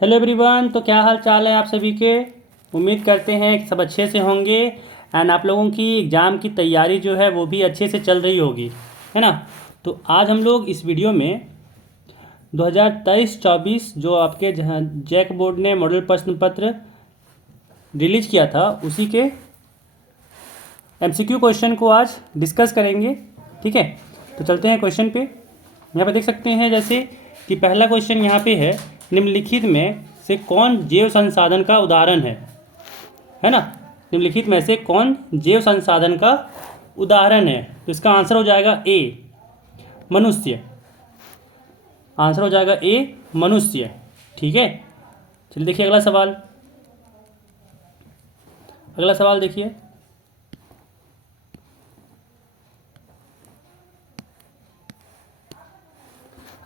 Hello everyone. तो क्या हाल चाल है आप सभी के। उम्मीद करते हैं कि सब अच्छे से होंगे एंड आप लोगों की एग्ज़ाम की तैयारी जो है वो भी अच्छे से चल रही होगी, है ना। तो आज हम लोग इस वीडियो में 2023-24 जो आपके जहाँ जैक बोर्ड ने मॉडल प्रश्न पत्र रिलीज किया था उसी के एमसीक्यू क्वेश्चन को आज डिस्कस करेंगे। ठीक है, तो चलते हैं क्वेश्चन पे। यहाँ पे देख सकते हैं जैसे कि पहला क्वेश्चन यहाँ पे है, निम्नलिखित में से कौन जैव संसाधन का उदाहरण है ना। निम्नलिखित में से कौन जैव संसाधन का उदाहरण है, तो इसका आंसर हो जाएगा ए मनुष्य। आंसर हो जाएगा ए मनुष्य। ठीक है, चलिए देखिए अगला सवाल। अगला सवाल देखिए,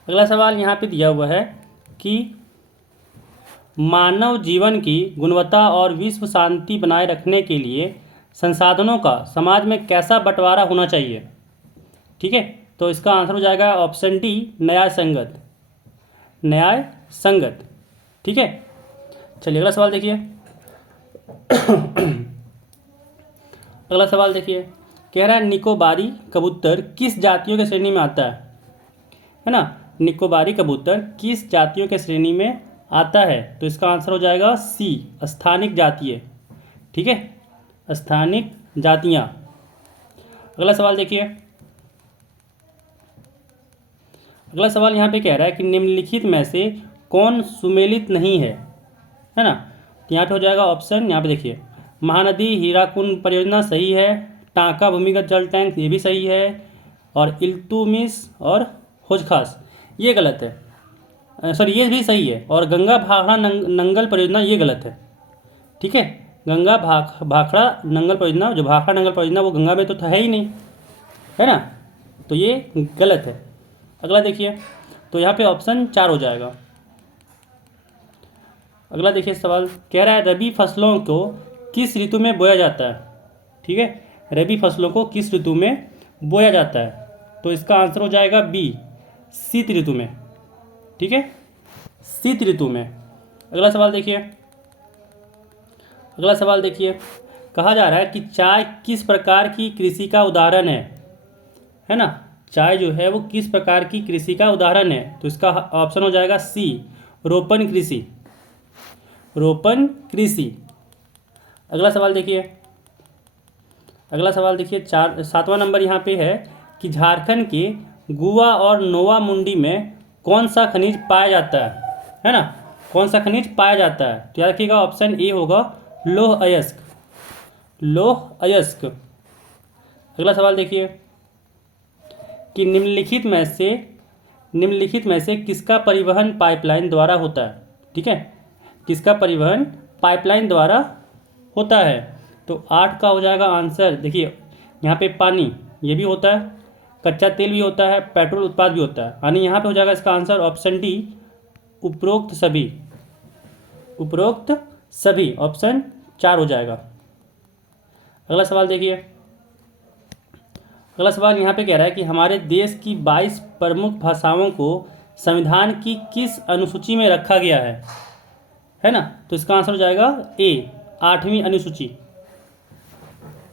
अगला सवाल यहाँ पे दिया हुआ है कि मानव जीवन की गुणवत्ता और विश्व शांति बनाए रखने के लिए संसाधनों का समाज में कैसा बंटवारा होना चाहिए। ठीक है, तो इसका आंसर हो जाएगा ऑप्शन डी न्याय संगत। न्याय संगत। ठीक है, चलिए अगला सवाल देखिए। अगला सवाल देखिए, कह रहा है निकोबारी कबूतर किस जातियों के श्रेणी में आता है ना। निकोबारी कबूतर किस जातियों के श्रेणी में आता है, तो इसका आंसर हो जाएगा सी स्थानिक जातीय। ठीक है, स्थानिक जातियां। अगला सवाल देखिए। अगला सवाल यहाँ पे कह रहा है कि निम्नलिखित में से कौन सुमेलित नहीं है ना। तो यहाँ पे हो जाएगा ऑप्शन, यहाँ पे देखिए, महानदी हीराकुंड परियोजना सही है, टांका भूमिगत जल टैंक ये भी सही है, और इल्तुमिश और होजखास ये गलत है। सॉरी ये भी सही है, और गंगा भाखड़ा नंगल परियोजना ये गलत है। ठीक है, गंगा भाखड़ा नंगल परियोजना, जो भाखड़ा नंगल परियोजना वो गंगा में तो है ही नहीं, है ना, तो ये गलत है। अगला देखिए, तो यहाँ पे ऑप्शन 4 हो जाएगा। अगला देखिए सवाल, कह रहा है रबी फसलों को किस ऋतु में बोया जाता है। ठीक है, रबी फसलों को किस ऋतु में बोया जाता है, तो इसका आंसर हो जाएगा बी शीत ऋतु में। ठीक है, शीत ऋतु में। अगला सवाल देखिए। अगला सवाल देखिए, कहा जा रहा है कि चाय किस प्रकार की कृषि का उदाहरण है ना। चाय जो है वो किस प्रकार की कृषि का उदाहरण है, तो इसका ऑप्शन हो जाएगा सी रोपण कृषि। रोपण कृषि। अगला सवाल देखिए। अगला सवाल देखिए, 7वां नंबर यहाँ पे है कि झारखंड के गुवा और नोवा मुंडी में कौन सा खनिज पाया जाता है ना। कौन सा खनिज पाया जाता है, तो याद रखिएगा ऑप्शन ए होगा लौह अयस्क। लौह अयस्क। अगला सवाल देखिए कि निम्नलिखित में से किसका परिवहन पाइपलाइन द्वारा होता है। ठीक है, किसका परिवहन पाइपलाइन द्वारा होता है, तो 8 का हो जाएगा आंसर। देखिए यहाँ पे पानी ये भी होता है, कच्चा तेल भी होता है, पेट्रोल उत्पाद भी होता है, यानी यहाँ पे हो जाएगा इसका आंसर ऑप्शन डी उपरोक्त सभी। उपरोक्त सभी ऑप्शन 4 हो जाएगा। अगला सवाल देखिए। अगला सवाल यहाँ पे कह रहा है कि हमारे देश की 22 प्रमुख भाषाओं को संविधान की किस अनुसूची में रखा गया है ना, तो इसका आंसर हो जाएगा ए 8वीं अनुसूची।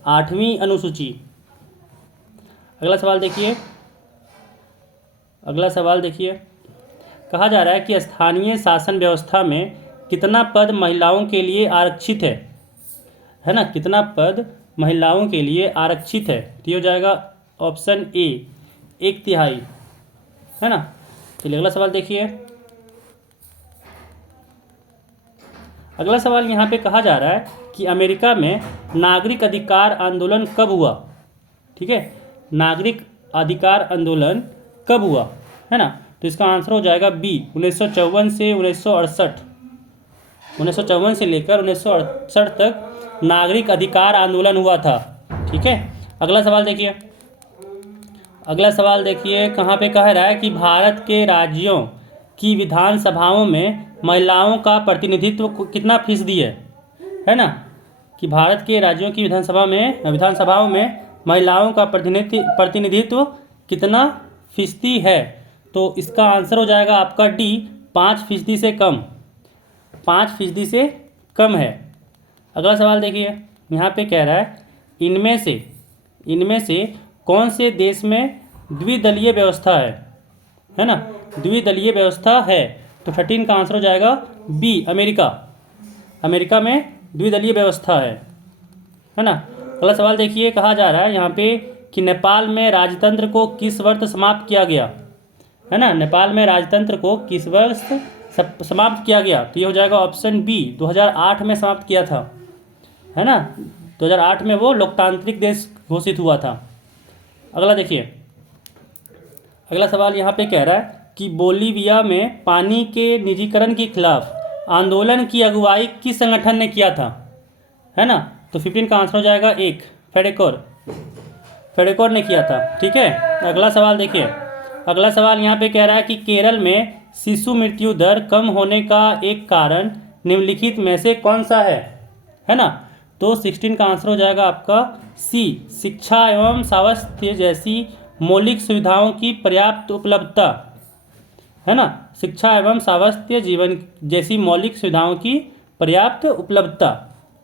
8वीं अनुसूची। अगला सवाल देखिए। अगला सवाल देखिए, कहा जा रहा है कि स्थानीय शासन व्यवस्था में कितना पद महिलाओं के लिए आरक्षित है ना। कितना पद महिलाओं के लिए आरक्षित है, तो ये हो जाएगा ऑप्शन ए 1/3, है ना। चलिए अगला सवाल देखिए। अगला सवाल यहाँ पे कहा जा रहा है कि अमेरिका में नागरिक अधिकार आंदोलन कब हुआ। ठीक है, नागरिक अधिकार आंदोलन कब हुआ, है ना, तो इसका आंसर हो जाएगा बी 1954 से 1968। 1954 से लेकर 1968 तक नागरिक अधिकार आंदोलन हुआ था। ठीक है, अगला सवाल देखिए। अगला सवाल देखिए, कहाँ पे कह रहा है कि भारत के राज्यों की विधानसभाओं में महिलाओं का प्रतिनिधित्व कितना फीसदी है ना, कि भारत के राज्यों की विधानसभाओं में महिलाओं का प्रतिनिधित्व कितना फीसदी है, तो इसका आंसर हो जाएगा आपका डी 5% से कम। 5% से कम है। अगला सवाल देखिए, यहाँ पे कह रहा है इनमें से कौन से देश में द्विदलीय व्यवस्था है ना, द्विदलीय व्यवस्था है। तो 13 का आंसर हो जाएगा बी, अमेरिका। अमेरिका में द्विदलीय व्यवस्था है ना। अगला सवाल देखिए, कहा जा रहा है यहाँ पे कि नेपाल में राजतंत्र को किस वर्ष समाप्त किया गया, है ना। नेपाल में राजतंत्र को किस वर्ष समाप्त किया गया, तो ये हो जाएगा ऑप्शन बी, 2008 में समाप्त किया था, है ना। 2008 में वो लोकतांत्रिक देश घोषित हुआ था। अगला देखिए, अगला सवाल यहाँ पे कह रहा है कि बोलीविया में पानी के निजीकरण के खिलाफ आंदोलन की अगुवाई किस संगठन ने किया था, है ना। तो 15 का आंसर हो जाएगा एक, फेडेकोर ने किया था। ठीक है, अगला सवाल देखिए, अगला सवाल यहाँ पे कह रहा है कि केरल में शिशु मृत्यु दर कम होने का एक कारण निम्नलिखित में से कौन सा है ना। तो 16 का आंसर हो जाएगा आपका सी, शिक्षा एवं स्वास्थ्य जैसी मौलिक सुविधाओं की पर्याप्त उपलब्धता, है ना। शिक्षा एवं स्वास्थ्य जीवन जैसी मौलिक सुविधाओं की पर्याप्त उपलब्धता,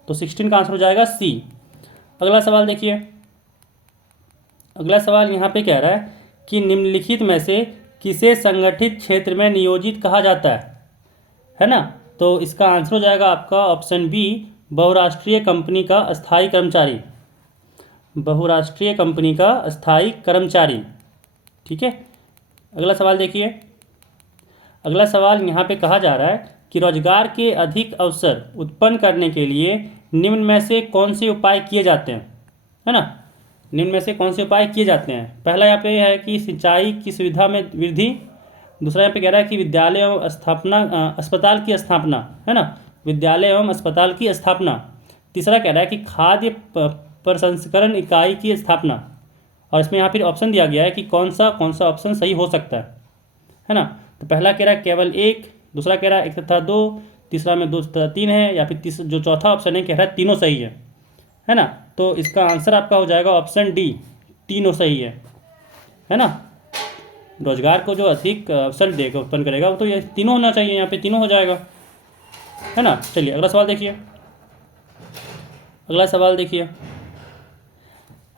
तो 16 का आंसर हो जाएगा सी। अगला सवाल देखिए, अगला सवाल यहाँ पे कह रहा है कि निम्नलिखित में से किसे संगठित क्षेत्र में नियोजित कहा जाता है ना। तो इसका आंसर हो जाएगा आपका ऑप्शन बी, बहुराष्ट्रीय कंपनी का अस्थायी कर्मचारी, बहुराष्ट्रीय कंपनी का अस्थायी कर्मचारी। ठीक है, अगला सवाल देखिए, अगला सवाल यहाँ पे कहा जा रहा है कि रोजगार के अधिक अवसर उत्पन्न करने के लिए निम्न में से कौन से उपाय किए जाते हैं, है ना। निम्न में से कौन से उपाय किए जाते हैं। पहला यहाँ पे है कि सिंचाई की सुविधा में वृद्धि, दूसरा यहाँ पे कह रहा है कि विद्यालय एवं अस्पताल की स्थापना, है ना, विद्यालय एवं अस्पताल की स्थापना। तीसरा कह रहा है कि खाद्य प्रसंस्करण इकाई की स्थापना, और इसमें यहाँ फिर ऑप्शन दिया गया है कि कौन सा ऑप्शन सही हो सकता है ना। तो पहला कह रहा है केवल एक, दूसरा कह रहा है 1 तथा 2, तीसरा में 2 तथा 3 है, या फिर जो चौथा ऑप्शन है कह रहा है तीनों सही है ना। तो इसका आंसर आपका हो जाएगा ऑप्शन डी, तीनों सही है ना। रोजगार को जो अधिक अवसर देगा, उत्पन्न करेगा, वो तो ये तीनों होना चाहिए, यहाँ पे तीनों हो जाएगा, है ना। चलिए अगला सवाल देखिए, अगला सवाल देखिए,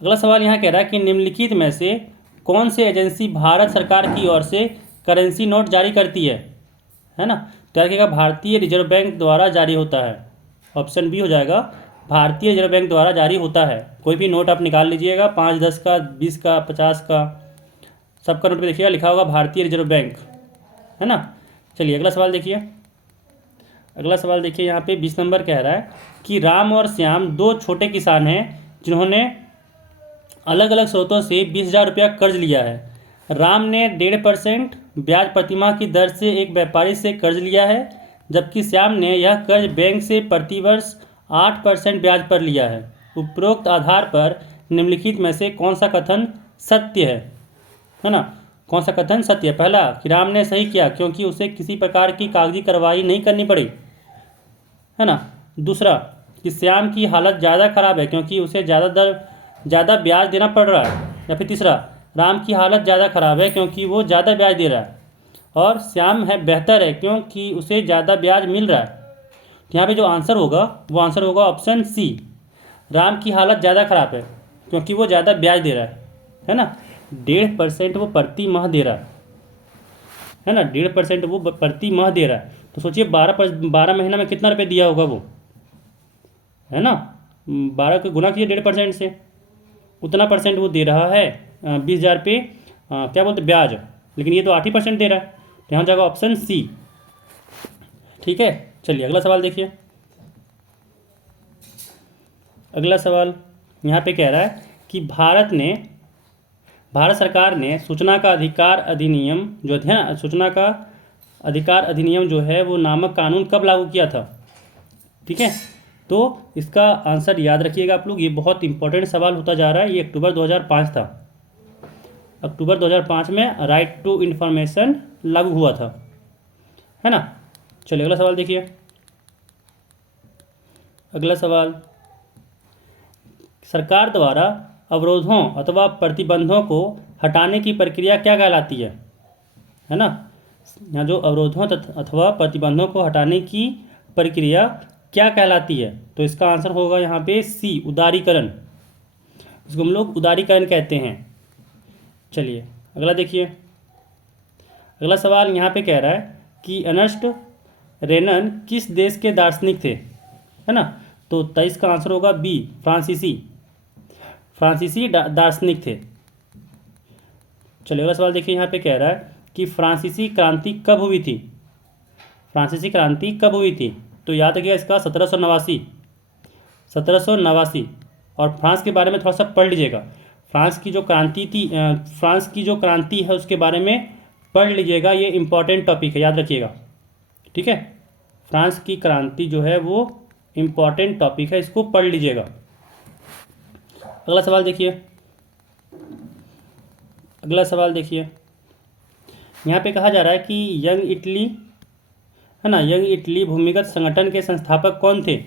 अगला सवाल यहाँ कह रहा है कि निम्नलिखित में से कौन सी एजेंसी भारत सरकार की ओर से करेंसी नोट जारी करती है ना। तो याद रखिएगा, भारतीय रिजर्व बैंक द्वारा जारी होता है, ऑप्शन बी हो जाएगा, भारतीय रिजर्व बैंक द्वारा जारी होता है। कोई भी नोट आप निकाल लीजिएगा, 5, 10 का, 20 का, 50 का, सबका नोट पे देखिएगा लिखा होगा भारतीय रिजर्व बैंक, है ना। चलिए अगला सवाल देखिए, अगला सवाल देखिए, यहाँ पे 20 नंबर कह रहा है कि राम और श्याम 2 छोटे किसान हैं जिन्होंने अलग अलग स्रोतों से 20,000 रुपया कर्ज लिया है। राम ने 1.5% ब्याज प्रतिमाह की दर से एक व्यापारी से कर्ज लिया है, जबकि श्याम ने यह कर्ज बैंक से प्रतिवर्ष 8% ब्याज पर लिया है। उपरोक्त आधार पर निम्नलिखित में से कौन सा कथन सत्य है ना। कौन सा कथन सत्य है। पहला कि राम ने सही किया क्योंकि उसे किसी प्रकार की कागजी कार्रवाई नहीं करनी पड़ी, है ना। दूसरा कि श्याम की हालत ज़्यादा खराब है क्योंकि उसे ज़्यादा ब्याज देना पड़ रहा है। या फिर तीसरा, राम की हालत ज़्यादा खराब है क्योंकि वो ज़्यादा ब्याज दे रहा है, और श्याम है बेहतर है क्योंकि उसे ज़्यादा ब्याज मिल रहा है। तो यहाँ पे जो आंसर होगा वो आंसर होगा ऑप्शन सी, राम की हालत ज़्यादा खराब है क्योंकि वो ज़्यादा ब्याज दे रहा है ना। 1.5% वो प्रति माह दे रहा है ना, 1.5% वो प्रति माह दे रहा है। तो सोचिए 12 महीना में कितना रुपये दिया होगा वो, है ना। 12 को गुना कीजिए 1.5% से, उतना परसेंट वो दे रहा है 20,000 पे क्या बोलते ब्याज, लेकिन ये तो 8% दे रहा है। तो यहाँ जाएगा ऑप्शन सी। ठीक है, चलिए अगला सवाल देखिए, अगला सवाल यहाँ पे कह रहा है कि भारत सरकार ने सूचना का अधिकार अधिनियम जो है, सूचना का अधिकार अधिनियम जो है वो नामक कानून कब लागू किया था। ठीक है, तो इसका आंसर याद रखिएगा आप लोग, ये बहुत इंपॉर्टेंट सवाल होता जा रहा है। ये अक्टूबर 2005 था, अक्टूबर 2005 में राइट टू इन्फॉर्मेशन लागू हुआ था, है ना। चलिए अगला सवाल देखिए, अगला सवाल, सरकार द्वारा अवरोधों अथवा प्रतिबंधों को हटाने की प्रक्रिया क्या कहलाती है ना। यहाँ जो अवरोधों अथवा प्रतिबंधों को हटाने की प्रक्रिया क्या कहलाती है? तो इसका आंसर होगा यहाँ पे सी, उदारीकरण। इसको हम लोग उदारीकरण कहते हैं। चलिए अगला देखिए। अगला सवाल यहाँ पे कह रहा है कि अर्नेस्ट रेनन किस देश के दार्शनिक थे, है ना? तो 23 का आंसर होगा बी, फ्रांसीसी दार्शनिक थे। चलिए अगला सवाल देखिए। यहाँ पे कह रहा है कि फ्रांसीसी क्रांति कब हुई थी? फ्रांसीसी क्रांति कब हुई थी? तो याद रखिएगा इसका 1789। और फ्रांस के बारे में थोड़ा सा पढ़ लीजिएगा। फ्रांस की जो क्रांति थी, फ्रांस की जो क्रांति है उसके बारे में पढ़ लीजिएगा। ये इंपॉर्टेंट टॉपिक है, याद रखिएगा, ठीक है। फ्रांस की क्रांति जो है वो इंपॉर्टेंट टॉपिक है, इसको पढ़ लीजिएगा। अगला सवाल देखिए। अगला सवाल देखिए। यहाँ पे कहा जा रहा है कि यंग इटली, है ना, यंग इटली भूमिगत संगठन के संस्थापक कौन थे?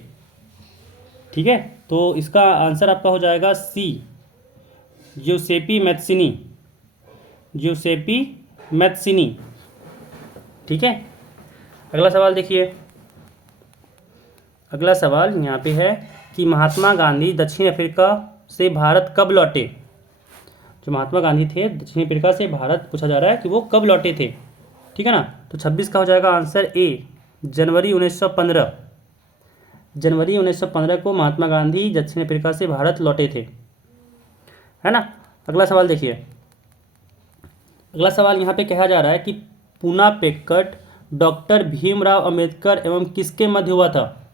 ठीक है, तो इसका आंसर आपका हो जाएगा सी, ज्यूसेपी मैत्सिनी। ठीक है। अगला सवाल देखिए। अगला सवाल यहाँ पे है कि महात्मा गांधी दक्षिण अफ्रीका से भारत कब लौटे? जो महात्मा गांधी थे दक्षिण अफ्रीका से भारत, पूछा जा रहा है कि वो कब लौटे थे, ठीक है ना? तो 26 का हो जाएगा आंसर ए, जनवरी 1915। जनवरी 1915 को महात्मा गांधी दक्षिण अफ्रीका से भारत लौटे थे, है ना? अगला सवाल देखिए। अगला सवाल यहाँ पे कहा जा रहा है कि पूना पेक्कट डॉक्टर भीमराव अंबेडकर एवं किसके मध्य हुआ था,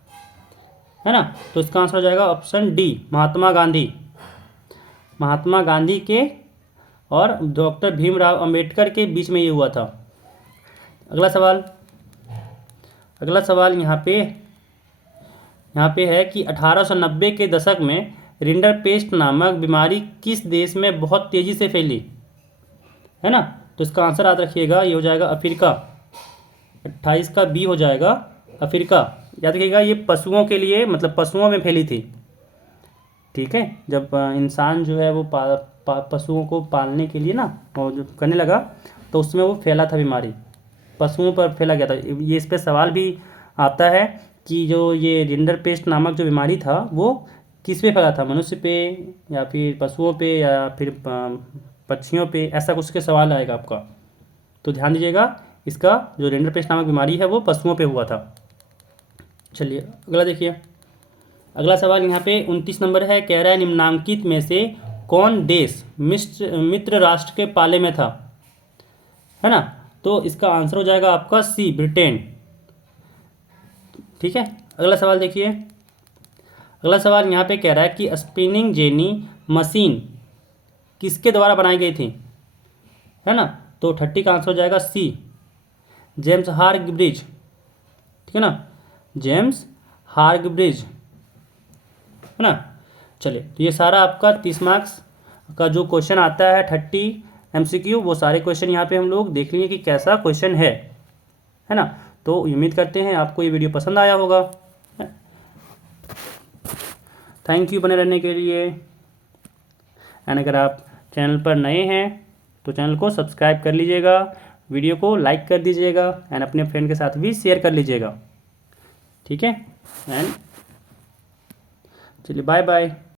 है ना? तो इसका आंसर हो जाएगा ऑप्शन डी, महात्मा गांधी के और डॉक्टर भीमराव अंबेडकर के बीच में ये हुआ था। अगला सवाल यहाँ पे है कि 1890 के दशक में रिंडरपेस्ट नामक बीमारी किस देश में बहुत तेज़ी से फैली, है ना? तो इसका आंसर याद रखिएगा, ये हो जाएगा अफ्रीका। 28 का बी हो जाएगा अफ्रीका। याद रखिएगा ये पशुओं के लिए, मतलब पशुओं में फैली थी, ठीक है। जब इंसान जो है वो पशुओं को पालने के लिए ना वो जो करने लगा तो उसमें वो फैला था, बीमारी पशुओं पर फैला गया था। ये इस पर सवाल भी आता है कि जो ये रिंडरपेस्ट नामक जो बीमारी था वो किस पे फैला था, मनुष्य पे या फिर पशुओं पे या फिर पक्षियों पे, ऐसा कुछ के सवाल आएगा आपका। तो ध्यान दीजिएगा, इसका जो रिंडरपेस्ट नामक बीमारी है वो पशुओं पे हुआ था। चलिए अगला देखिए। अगला सवाल यहाँ पे 29 नंबर है, कह रहा है निम्नांकित में से कौन देश मित्र राष्ट्र के पाले में था, है ना? तो इसका आंसर हो जाएगा आपका सी, ब्रिटेन। ठीक है। अगला सवाल देखिए। अगला सवाल यहाँ पे कह रहा है कि स्पिनिंग जेनी मशीन किसके द्वारा बनाई गई थी, है ना? तो 30 का आंसर हो जाएगा सी, जेम्स हार्ग्रीव्ज, ठीक है ना, जेम्स हार्ग्रीव्ज, है ना? चलिए, तो ये सारा आपका 30 मार्क्स का जो क्वेश्चन आता है 30 MCQ, वो सारे क्वेश्चन यहाँ पे हम लोग देख लेंगे कि कैसा क्वेश्चन है ना? तो उम्मीद करते हैं आपको ये वीडियो पसंद आया होगा। थैंक यू बने रहने के लिए। एंड अगर आप चैनल पर नए हैं तो चैनल को सब्सक्राइब कर लीजिएगा, वीडियो को लाइक कर दीजिएगा एंड अपने फ्रेंड के साथ भी शेयर कर लीजिएगा, ठीक है। एंड चलिए बाय बाय।